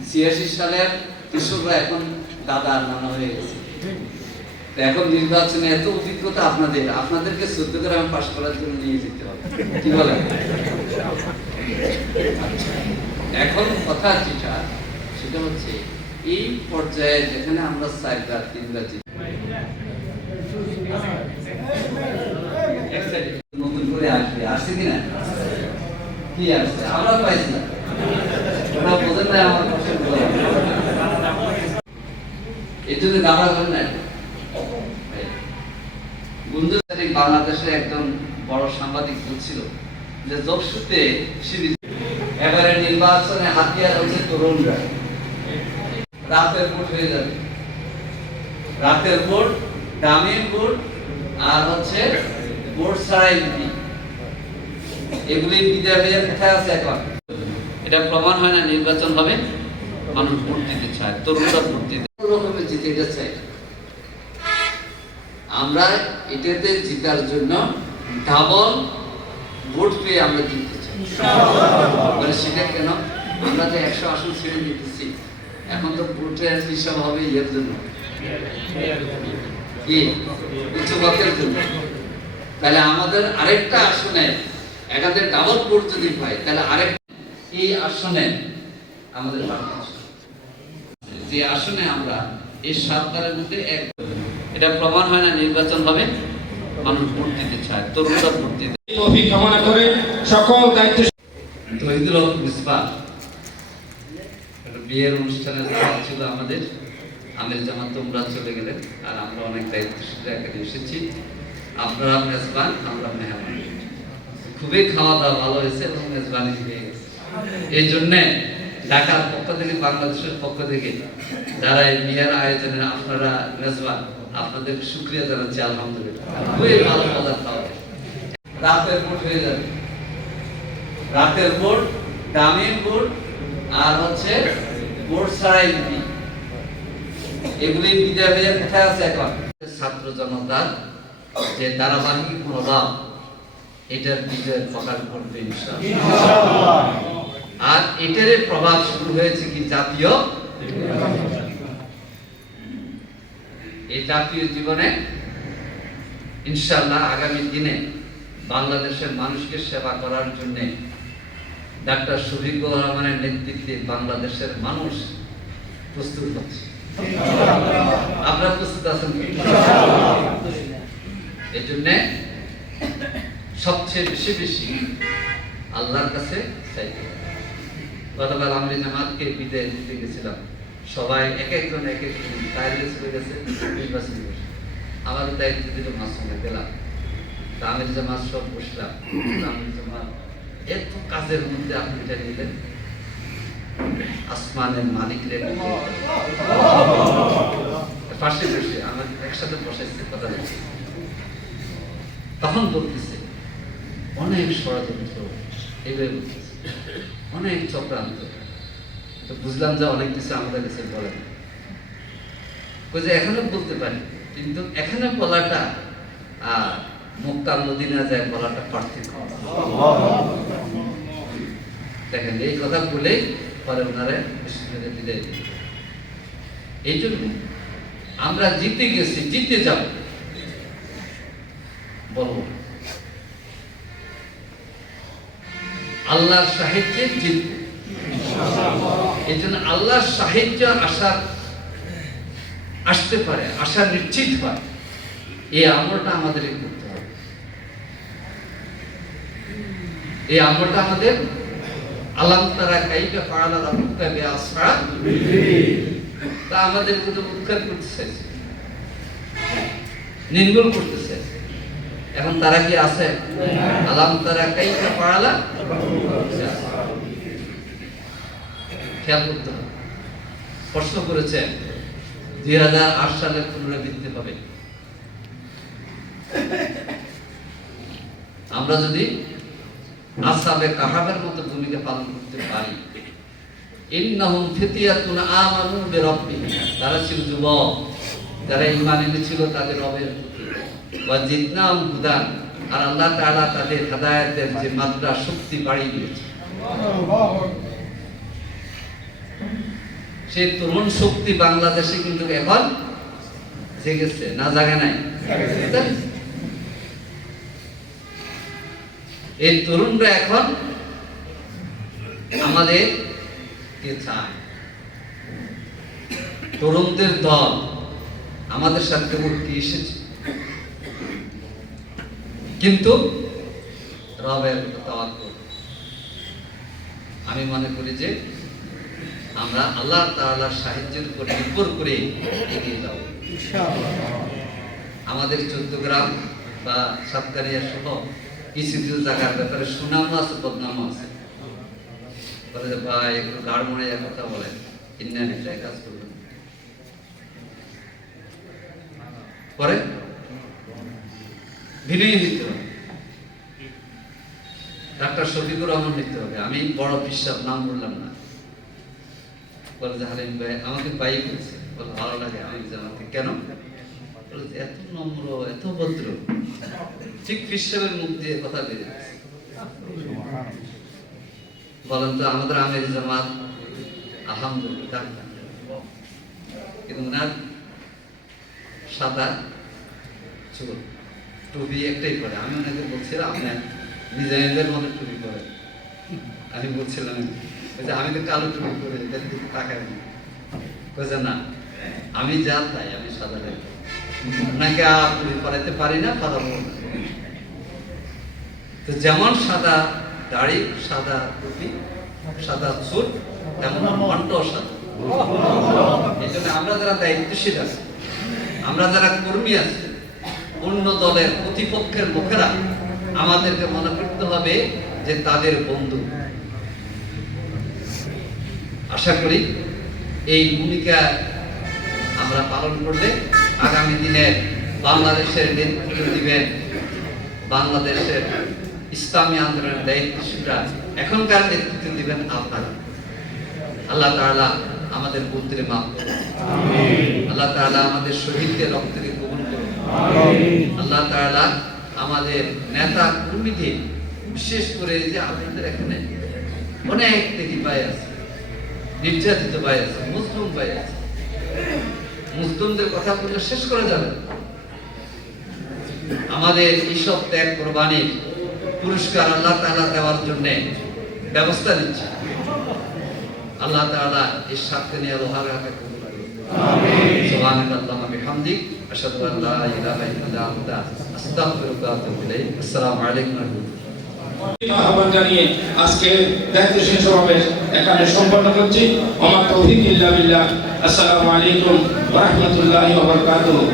86 সালের কৃষকরা এখন দাদা আর নানা হয়ে গেছে। এখন নির্বাচনে এত অভিজ্ঞতা আপনাদেরকে 14 গ্রাম পাস করার জন্য নিয়ে যেতে হবে, কি বলেন? এখন কথা যেটা সেটা হচ্ছে এই পর্যায়ে যেখানে আমরা 4বার 3বার নতুন করে আসছে কিনা, কি আসছে আমরা পাইছি না, ওরা বোঝেন না আমার কষ্ট। এই জন্য গাবড়া করেন না। বাংলাদেশে একজন বড় সাংবাদিক বলছিল যে যোগসূত্রে এবারে নির্বাচনে হাতিয়ার হচ্ছে তরুণরা। রাতের ভোট হয়ে যাবে, রাতের ভোট, দামি ভোট, আর হচ্ছে ভোট ছাড়াই দিবি, এগুলি বিদায় হয়ে কোথায় আছে এখন? এটা প্রমাণ হয় না নির্বাচন হবে, মানুষ ভোট দিতে চায়, তরুণরা ভোট দিতে রকমের জিতে গেছে। আমরা এটাতে জিতার জন্য ডাবল ভোট পেয়ে আমরা জিততে চাই। মানে সেটা কেন? আমরা যে 100 আসন ছেড়ে দিতেছি, এখন তো ভোটের হিসাব হবে এর জন্য, কি উচ্চপক্ষের জন্য। তাহলে আমাদের আরেকটা আসনে একাদের ডাবল ভোট যদি পাই, তাহলে আরেক এই আসনে আমাদের যে আসনে আমরা এই 7 দলের মধ্যে এক, এটা প্রমাণ হয় না নির্বাচন হবে, মানুষ ভোট দিতে চায়, তরুণরা ভোট দিতে। তৌফিক কামনা করে সকল দায়িত্ব তহিদুল হক মিসবাহ বিয়ের অনুষ্ঠানে ছিল আমাদের আমির জামাত, তোমরা চলে গেলেন আর আমরা অনেক দায়িত্বশীল এখানে এসেছি। আপনারা মেজবান, আমরা মেহমান। খুবই খাওয়া দাওয়া ভালো হয়েছে এবং মেজবানি হয়ে গেছে। এই জন্যে ঢাকার পক্ষ থেকে, বাংলাদেশের পক্ষ থেকে যারা এই বিয়ের আয়োজনে আপনারা মেজবান, আপনাদের শুকরিয়া জানাচ্ছি। আলহামদুলিল্লাহ, খুবই ভালো মজার খাওয়া। রাতের ভোট হয়ে যাবে, রাতের ভোট, দামি ভোট, আর হচ্ছে ভোট ছাড়াই দিবি, এগুলি বিদায় হয়ে কোথায় আছে এখন? ছাত্র জনতার যে ধারাবাহিক প্রভাব, এটার বিজয়ের প্রকাশ ঘটবে ইনশাআল্লাহ। আর এটার প্রভাব শুরু হয়েছে কি জাতীয়, এই জাতীয় জীবনে ইনশাআল্লাহ আগামী দিনে বাংলাদেশের মানুষকে সেবা করার জন্য ডাক্তার শফিকুর রহমানের নেতৃত্বে বাংলাদেশের মানুষ প্রস্তুত হচ্ছে। আপনারা প্রস্তুত আছেন? এই জন্য সবচেয়ে বেশি আল্লাহর কাছে চাইতে। গতকাল আমি জামাতকে বিদায় দিতে গেছিলাম, সবাই এক একজন বাইরে চলে গেছে নির্বাচন। আমার দায়িত্ব দিল মাসুমে গেলাম, আমির জামাত সব বসলাম। আমির জামাত এত কাজের মধ্যে আপনি এটা নিলেন, আসমানের মালিক রে পাশে বসে আমার একসাথে বসাইছে, কথা বলছে। তখন বলতেছে অনেক ষড়যন্ত্র, এভাবে বলতেছে অনেক চক্রান্ত। তো বুঝলাম যে অনেক কিছু আমাদের কাছে বলেন, এখানে বলতে পারি, কিন্তু এখানে বলাটা আর মক্কা মদিনা যায় বলাটা পার্থক্য। দেখেন এই কথা বলে পরে ওনারা বিদায় দিল। এই জন্য আমরা জিতে গেছি, জিতে যাব বলবো আল্লাহর সাহায্যে জিতব। এই জন্য আল্লাহর সাহায্য আসতে পারে, আশা নিশ্চিত হয়, এই আমলটা আমাদের করতে হবে। এই আমলটা আমাদের আলাম তারা কাইফা ফাআলা রাব্বুকা বিআসহাবিল ফিল, তা আমাদের কিন্তু উৎখাত করতে চাইছে, নির্মূল করতে চাইছে। এখন তারা কি আছে? আলাম তারা কাইফা ফাআলা খেয়াল করতে হবে। প্রশ্ন করেছে 2008 সালের পুনরাবৃত্তি হবে। আমরা যদি আসহাবে কাহাবের মতো ভূমিকা পালন করতে পারি, ইন্নাহুম ফিতিয়াতুন আমানু বিরাব্বিহিম, তারা ছিল যুবক, যারা ঈমান এনেছিল তাদের রবের প্রতি, ওয়া জিদনাহুম হুদান, আর আল্লাহ তাআলা তাদের হেদায়েতের যে মাত্রা, শক্তি বাড়িয়ে দিয়েছে। সেই তরুণ শক্তি বাংলাদেশে কিন্তু এখন জেগেছে, না জাগে নাই? এই তরুণরা এখন আমাদের কে চায়, তরুণদের দল আমাদের সাথে উঠতে এসেছে, কিন্তু রবের তাওয়াক্কুল। আমি মনে করি যে আমরা আল্লাহ তাআলার সাহায্যের উপর নির্ভর করে এগিয়ে যাব। আমাদের 14 গ্রাম বা সাতকারিয়া সহ কিছু কিছু জায়গার ব্যাপারে সুনামও আছে, বদনামও আছে। বলে যে ভাই এগুলো গাড় মনে কথা বলে, ইন্টারনেটে কাজ করবেন। পরে বিনয়ী হইতে হবে, ডাক্তার শফিকুর রহমান হইতে হবে। আমি বড় বিশ্বাস, নাম বললাম না। বলে যে হালিম ভাই আমাকে পাই করেছে, বলে ভালো লাগে। আমি জানাতে কেন? বলে যে এত নম্র, এত ভদ্র, ঠিক ফিসাবের মুখ দিয়ে কথা বেরিয়েছে। বলেন তো আমাদের আমির জামাত আলহামদুলিল্লাহ ডাক্তার, কিন্তু ওনার সাদা চুল, টুপি একটাই পরে। আমি ওনাকে বলছিলাম আপনার নিজেদের মতো টুপি পরে। আমি বলছিলাম যে আমি তো কালো টুপি পরে তাকাই না, আমি যা তাই, আমি সাদা দেখি। ওনাকে আর টুপি পরাইতে পারি না, পারাবো না। তো যেমন সাদা দাড়ি, সাদা টুপি, সাদা চুল, তেমন মনটাও সাদা। এই জন্য আমরা যারা দায়িত্বশীল আছি, আমরা যারা কর্মী আছি, অন্য দলের প্রতিপক্ষের লোকেরা আমাদেরকে মনে করতে হবে যে তাদের বন্ধু। আশা করি এই ভূমিকা আমরা পালন করলে আগামী দিনের বাংলাদেশের নেতৃত্ব দিবেন বাংলাদেশের ইসলামী আন্দোলনের দায়িত্বশীলরা, এখনকার নেতৃত্ব দিবেন আপনারা। আল্লাহ তাআলা আমাদের বুদ্ধিরে মাফ করুন, আল্লাহ তাআলা আমাদের শহীদদের রক্তকে কবুল করুন, আল্লাহ তাআলা আমাদের নেতা কর্মীদের, বিশেষ করে যে আপনাদের এখানে অনেক দেখি ভাই আছে, নির্যাতিত ভাই আছে, মুসলিম ভাই আছে। মুসলিমদের কথা বললে শেষ করা যাবে। আমাদের এইসব ত্যাগ কোরবানির পুরস্কার আল্লাহ তাআলা দেওয়ার জন্য ব্যবস্থা নিচ্ছে। আল্লাহ তাআলা এই স্বার্থে নিয়ে লোহার হাতে কবুল করুন। আমিন। সুবহানাল্লাহি ওয়া বিহামদিহি, আশহাদু আল লা ইলাহা ইল্লা আনতা, আস্তাগফিরুকা ওয়া আতুবু ইলাইক। আসসালামু আলাইকুম ওয়া রাহমাতুল্লাহ। আহ্বান জানিয়ে আজকে দায়িত্বশীল সমাবেশ এখানে সম্পন্ন করছি। ওমা তৌফিক ইল্লা বিল্লাহ। আসসালামু আলাইকুম ওয়া রাহমাতুল্লাহি ওয়া বারাকাতুহু।